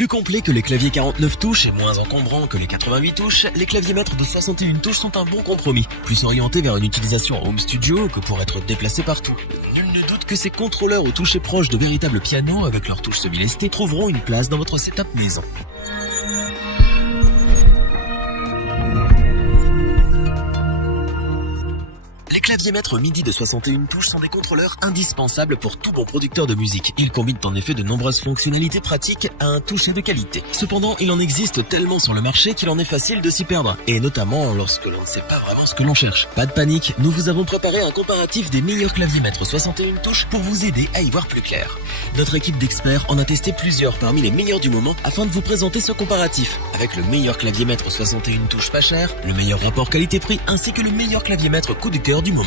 Plus complet que les claviers 49 touches et moins encombrants que les 88 touches, les claviers maîtres de 61 touches sont un bon compromis, plus orientés vers une utilisation en home studio que pour être déplacés partout. Nul ne doute que ces contrôleurs aux touches proches de véritables pianos avec leurs touches semi-lestées trouveront une place dans votre setup maison. Les claviers maîtres MIDI de 61 touches sont des contrôleurs indispensables pour tout bon producteur de musique. Ils combinent en effet de nombreuses fonctionnalités pratiques à un toucher de qualité. Cependant, il en existe tellement sur le marché qu'il en est facile de s'y perdre, et notamment lorsque l'on ne sait pas vraiment ce que l'on cherche. Pas de panique, nous vous avons préparé un comparatif des meilleurs claviers maîtres 61 touches pour vous aider à y voir plus clair. Notre équipe d'experts en a testé plusieurs parmi les meilleurs du moment afin de vous présenter ce comparatif, avec le meilleur clavier maître 61 touches pas cher, le meilleur rapport qualité-prix ainsi que le meilleur clavier maître coup de cœur du moment.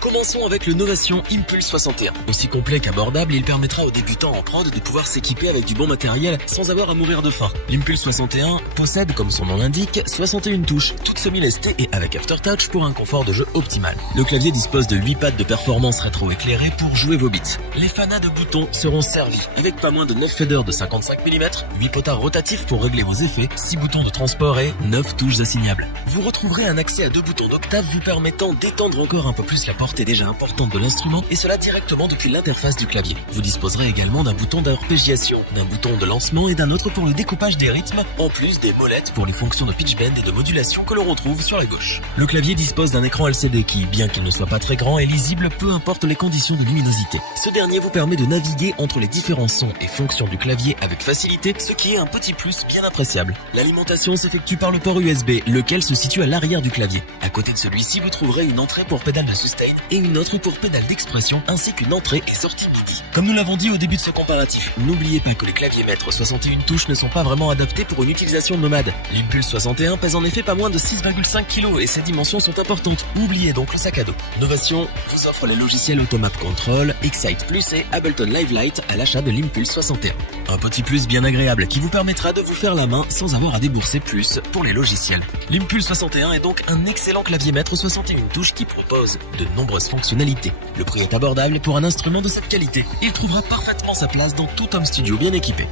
Commençons avec le Novation Impulse 61. Aussi complet qu'abordable, il permettra aux débutants en prod de pouvoir s'équiper avec du bon matériel sans avoir à mourir de faim. L'Impulse 61 possède, comme son nom l'indique, 61 touches, toutes semi-lestées et avec Aftertouch pour un confort de jeu optimal. Le clavier dispose de 8 pads de performance rétro-éclairés pour jouer vos beats. Les fanas de boutons seront servis, avec pas moins de 9 faders de 55 mm, 8 potards rotatifs pour régler vos effets, 6 boutons de transport et 9 touches assignables. Vous retrouverez un accès à 2 boutons d'octave vous permettant d'étendre encore un peu plus la portée déjà importante de l'instrument et cela directement depuis l'interface du clavier. Vous disposerez également d'un bouton d'arpégiation, d'un bouton de lancement et d'un autre pour le découpage des rythmes, en plus des molettes pour les fonctions de pitch bend et de modulation que l'on retrouve sur la gauche. Le clavier dispose d'un écran LCD qui, bien qu'il ne soit pas très grand, est lisible peu importe les conditions de luminosité. Ce dernier vous permet de naviguer entre les différents sons et fonctions du clavier avec facilité, ce qui est un petit plus bien appréciable. L'alimentation s'effectue par le port USB, lequel se situe à l'arrière du clavier. À côté de celui-ci, vous trouverez une entrée pour pédale de sustain et une autre pour pédale d'expression ainsi qu'une entrée et sortie MIDI. Comme nous l'avons dit au début de ce comparatif, n'oubliez pas que les claviers maîtres 61 touches ne sont pas vraiment adaptés pour une utilisation nomade. L'Impulse 61 pèse en effet pas moins de 6,5 kg et ses dimensions sont importantes. Oubliez donc le sac à dos. Novation vous offre les logiciels Automap Control, Excite Plus et Ableton Live Lite à l'achat de l'Impulse 61. Un petit plus bien agréable qui vous permettra de vous faire la main sans avoir à débourser plus pour les logiciels. L'Impulse 61 est donc un excellent clavier maître 61 touches qui propose de nombreuses fonctionnalités. Le prix est abordable pour un instrument de cette qualité. Il trouvera parfaitement sa place dans tout home studio bien équipé.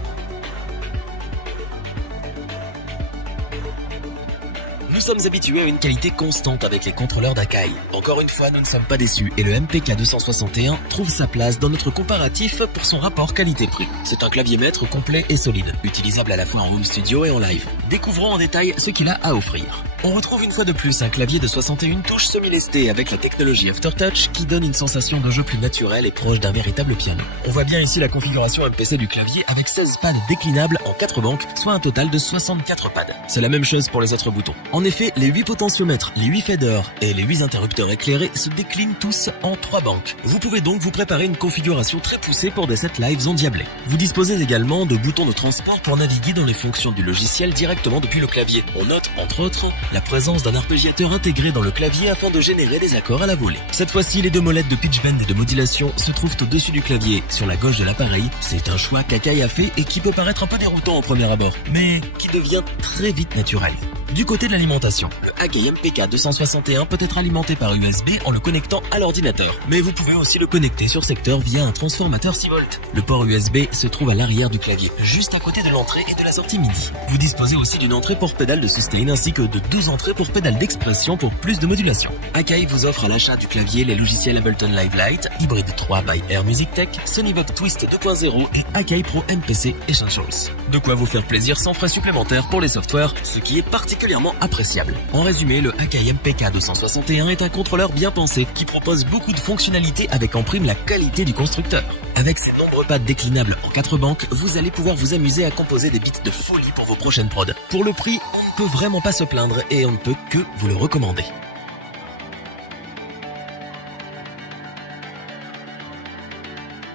Nous sommes habitués à une qualité constante avec les contrôleurs d'Akai. Encore une fois, nous ne sommes pas déçus et le MPK 261 trouve sa place dans notre comparatif pour son rapport qualité-prix. C'est un clavier maître complet et solide, utilisable à la fois en home studio et en live. Découvrons en détail ce qu'il a à offrir. On retrouve une fois de plus un clavier de 61 touches semi-lesté avec la technologie Aftertouch qui donne une sensation de jeu plus naturelle et proche d'un véritable piano. On voit bien ici la configuration MPC du clavier avec 16 pads déclinables en 4 banques, soit un total de 64 pads. C'est la même chose pour les autres boutons. En effet, les 8 potentiomètres, les 8 faders et les 8 interrupteurs éclairés se déclinent tous en 3 banques. Vous pouvez donc vous préparer une configuration très poussée pour des sets lives endiablés. Vous disposez également de boutons de transport pour naviguer dans les fonctions du logiciel directement depuis le clavier. On note, entre autres, la présence d'un arpégiateur intégré dans le clavier afin de générer des accords à la volée. Cette fois-ci, les 2 molettes de pitch bend et de modulation se trouvent au-dessus du clavier, sur la gauche de l'appareil. C'est un choix qu'Akai a fait et qui peut paraître un peu déroutant au premier abord, mais qui devient très vite naturel. Du côté de l'alimentation, le Akai MPK 261 peut être alimenté par USB en le connectant à l'ordinateur, mais vous pouvez aussi le connecter sur secteur via un transformateur 6 volts. Le port USB se trouve à l'arrière du clavier, juste à côté de l'entrée et de la sortie MIDI. Vous disposez aussi d'une entrée pour pédale de sustain ainsi que de 12 entrées pour pédale d'expression pour plus de modulation. Akai vous offre à l'achat du clavier les logiciels Ableton Live Lite, Hybrid 3 by Air Music Tech, Sony Vogue Twist 2.0 et Akai Pro MPC Essentials. De quoi vous faire plaisir sans frais supplémentaires pour les softwares, ce qui est particulièrement appréciable. En résumé, le Akai MPK 261 est un contrôleur bien pensé qui propose beaucoup de fonctionnalités avec en prime la qualité du constructeur. Avec ses nombreux pads déclinables en 4 banques, vous allez pouvoir vous amuser à composer des beats de folie pour vos prochaines prods. Pour le prix, on ne peut vraiment pas se plaindre et on ne peut que vous le recommander.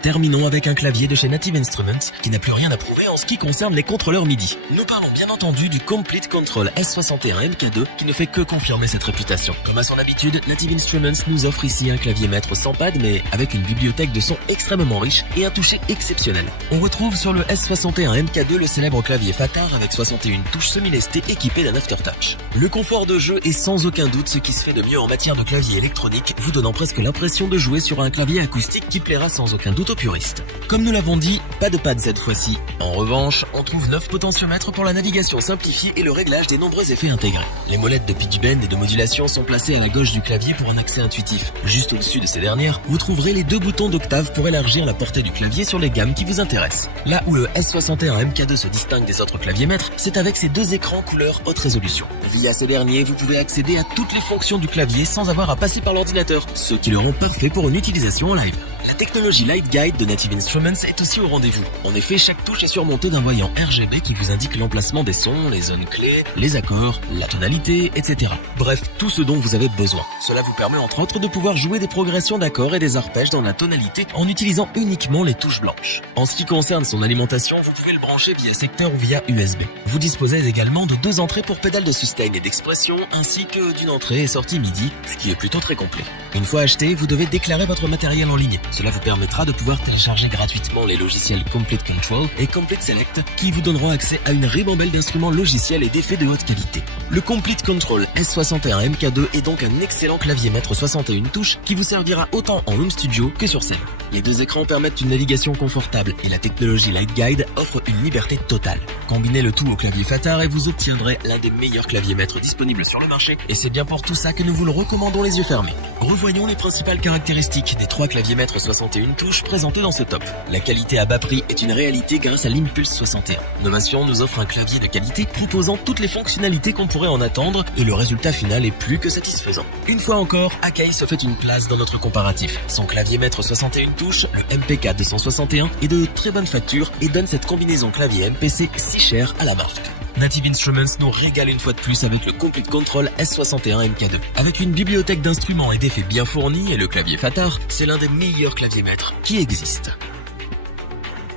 Terminons avec un clavier de chez Native Instruments qui n'a plus rien à prouver en ce qui concerne les contrôleurs MIDI. Nous parlons bien entendu du Complete Control S61 MK2 qui ne fait que confirmer cette réputation. Comme à son habitude, Native Instruments nous offre ici un clavier maître sans pad mais avec une bibliothèque de sons extrêmement riche et un toucher exceptionnel. On retrouve sur le S61 MK2 le célèbre clavier Fatar avec 61 touches semi-lestées équipées d'un Aftertouch. Le confort de jeu est sans aucun doute ce qui se fait de mieux en matière de clavier électronique, vous donnant presque l'impression de jouer sur un clavier acoustique qui plaira sans aucun doute plutôt puriste. Comme nous l'avons dit, pas de pad cette fois-ci. En revanche, on trouve 9 potentiomètres pour la navigation simplifiée et le réglage des nombreux effets intégrés. Les molettes de pitch bend et de modulation sont placées à la gauche du clavier pour un accès intuitif. Juste au-dessus de ces dernières, vous trouverez les 2 boutons d'octave pour élargir la portée du clavier sur les gammes qui vous intéressent. Là où le S61 MK2 se distingue des autres claviers maîtres, c'est avec ses 2 écrans couleur haute résolution. Via ces derniers, vous pouvez accéder à toutes les fonctions du clavier sans avoir à passer par l'ordinateur, ce qui le rend parfait pour une utilisation en live. La technologie Light Guide de Native Instruments est aussi au rendez-vous. En effet, chaque touche est surmontée d'un voyant RGB qui vous indique l'emplacement des sons, les zones clés, les accords, la tonalité, etc. Bref, tout ce dont vous avez besoin. Cela vous permet entre autres de pouvoir jouer des progressions d'accords et des arpèges dans la tonalité en utilisant uniquement les touches blanches. En ce qui concerne son alimentation, vous pouvez le brancher via secteur ou via USB. Vous disposez également de 2 entrées pour pédales de sustain et d'expression, ainsi que d'une entrée et sortie MIDI, ce qui est plutôt très complet. Une fois acheté, vous devez déclarer votre matériel en ligne. Cela vous permettra de pouvoir télécharger gratuitement les logiciels Complete Control et Complete Select qui vous donneront accès à une ribambelle d'instruments logiciels et d'effets de haute qualité. Le Complete Control S61 MK2 est donc un excellent clavier maître 61 touches qui vous servira autant en home studio que sur scène. Les 2 écrans permettent une navigation confortable et la technologie Light Guide offre une liberté totale. Combinez le tout au clavier Fatar et vous obtiendrez l'un des meilleurs claviers maîtres disponibles sur le marché et c'est bien pour tout ça que nous vous le recommandons les yeux fermés. Revoyons les principales caractéristiques des 3 claviers maîtres 61 touches présentés dans ce top. La qualité à bas prix est une réalité grâce à l'Impulse 61. Novation nous offre un clavier de qualité proposant toutes les fonctionnalités qu'on pourrait en attendre et le résultat final est plus que satisfaisant. Une fois encore, Akai se fait une place dans notre comparatif. Son clavier maître 61 touches, le MPK 261, est de très bonne facture et donne cette combinaison clavier MPC si chère à la marque. Native Instruments nous régale une fois de plus avec le Complete Control S61 MK2. Avec une bibliothèque d'instruments et d'effets bien fournis et le clavier Fatar, c'est l'un des meilleurs claviers maîtres qui existent.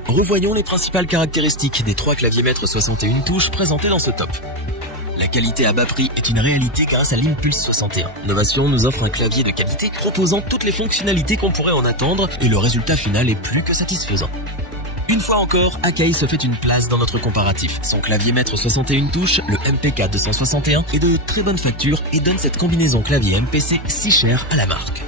Revoyons les principales caractéristiques des 3 claviers maîtres 61 touches présentés dans ce top. La qualité à bas prix est une réalité grâce à l'Impulse 61. Novation nous offre un clavier de qualité proposant toutes les fonctionnalités qu'on pourrait en attendre et le résultat final est plus que satisfaisant. Une fois encore, Akai se fait une place dans notre comparatif. Son clavier maître 61 touches, le MPK 261, est de très bonne facture et donne cette combinaison clavier MPC si chère à la marque.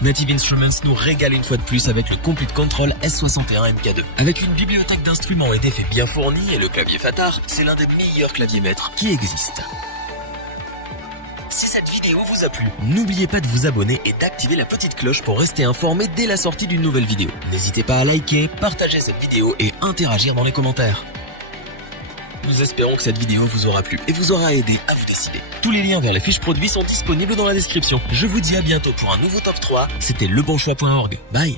Native Instruments nous régale une fois de plus avec le Complete Control S61 MK2. Avec une bibliothèque d'instruments et d'effets bien fournis et le clavier Fatar, c'est l'un des meilleurs claviers maîtres qui existent. Si cette vidéo vous a plu, n'oubliez pas de vous abonner et d'activer la petite cloche pour rester informé dès la sortie d'une nouvelle vidéo. N'hésitez pas à liker, partager cette vidéo et interagir dans les commentaires. Nous espérons que cette vidéo vous aura plu et vous aura aidé à vous décider. Tous les liens vers les fiches produits sont disponibles dans la description. Je vous dis à bientôt pour un nouveau top 3. C'était lebonchoix.org. Bye.